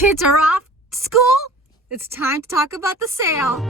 Kids are off school. It's time to talk about the sale.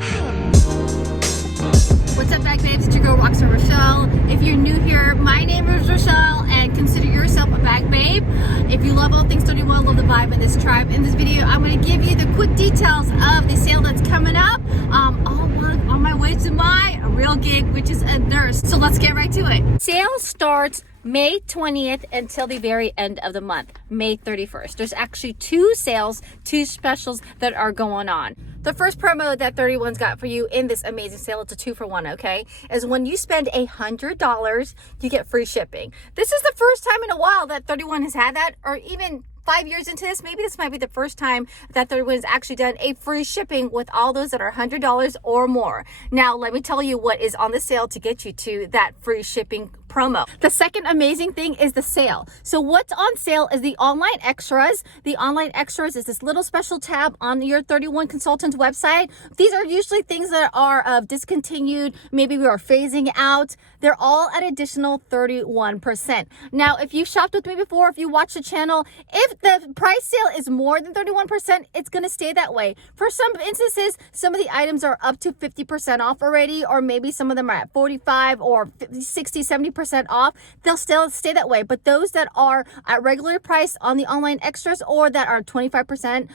What's up, bag babes? It's your girl Rockstar Rochelle. If you're new here, my name is Rochelle, and consider yourself a bag babe. If you love all things 31, love the vibe in this tribe. In this video, I'm going to give you the quick details of the sale that's coming up. On my way to my real gig, which is a nurse. So let's get right to it. Sale starts May 20th until the very end of the month, May 31st. There's actually two sales, two specials that are going on. The first promo that 31's got for you in this amazing sale, it's a 2-for-1, okay, is when you spend $100, you get free shipping. This is the first time in a while that 31 has had that, or even 5 years into this, maybe this might be the first time that 31 has actually done a free shipping with all those that are $100 or more. Now, let me tell you what is on the sale to get you to that free shipping promo. The second amazing thing is the sale. So what's on sale is the online extras. The online extras is this little special tab on your 31 Consultants website. These are usually things that are discontinued. Maybe we are phasing out. They're all at additional 31%. Now, if you've shopped with me before, if you watch the channel, if the price sale is more than 31%, it's going to stay that way. For some instances, some of the items are up to 50% off already, or maybe some of them are at 45 or 50, 60, 70% off. They'll still stay that way. But those that are at regular price on the online extras or that are 25%,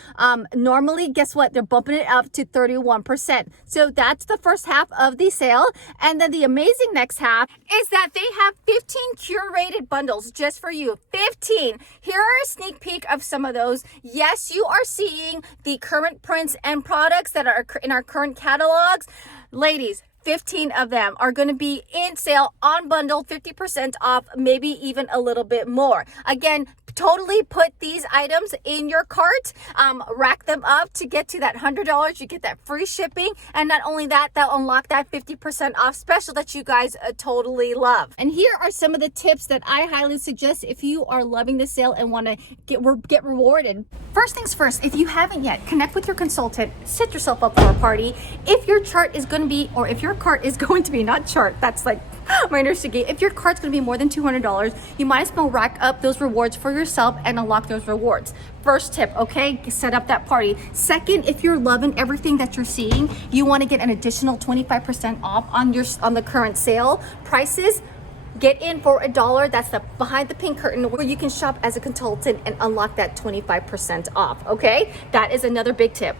normally, guess what? They're bumping it up to 31%. So that's the first half of the sale. And then the amazing next half is that they have 15 curated bundles just for you. 15. Here are a sneak peek of some of those. Yes, you are seeing the current prints and products that are in our current catalogs. Ladies, 15 of them are going to be in sale on bundle, 50% off, maybe even a little bit more. Again, totally put these items in your cart, rack them up to get to that $100. You get that free shipping, and not only that, they'll unlock that 50% off special that you guys totally love. And here are some of the tips that I highly suggest if you are loving the sale and want to get rewarded. First things first, if you haven't yet, connect with your consultant, set yourself up for a party. If your chart is going to be, or if your cart is going to be, not chart, that's like my nursing gate. If your cart's going to be more than $200, you might as well rack up those rewards for yourself and unlock those rewards. First tip, okay, set up that party. Second, if you're loving everything that you're seeing, you want to get an additional 25% off on the current sale prices. Get in for $1. That's the behind the pink curtain where you can shop as a consultant and unlock that 25% off. Okay, that is another big tip.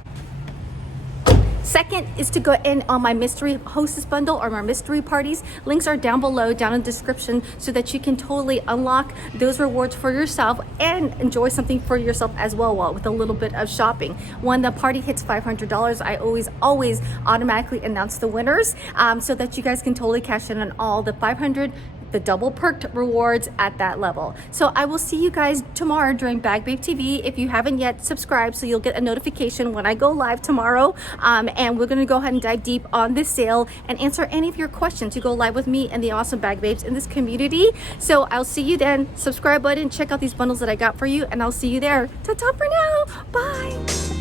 Second is to go in on my mystery hostess bundle or my mystery parties. Links are down below, down in the description, so that you can totally unlock those rewards for yourself and enjoy something for yourself as well with a little bit of shopping. When the party hits $500, I always automatically announce the winners so that you guys can totally cash in on all the $500, the double perked rewards at that level. So I will see you guys tomorrow during Bag Babe TV. If you haven't yet, subscribe so you'll get a notification when I go live tomorrow. And we're going to go ahead and dive deep on this sale and answer any of your questions. You go live with me and the awesome Bag Babes in this community. So I'll see you then. Subscribe button, check out these bundles that I got for you, and I'll see you there. Ta-ta for now. Bye.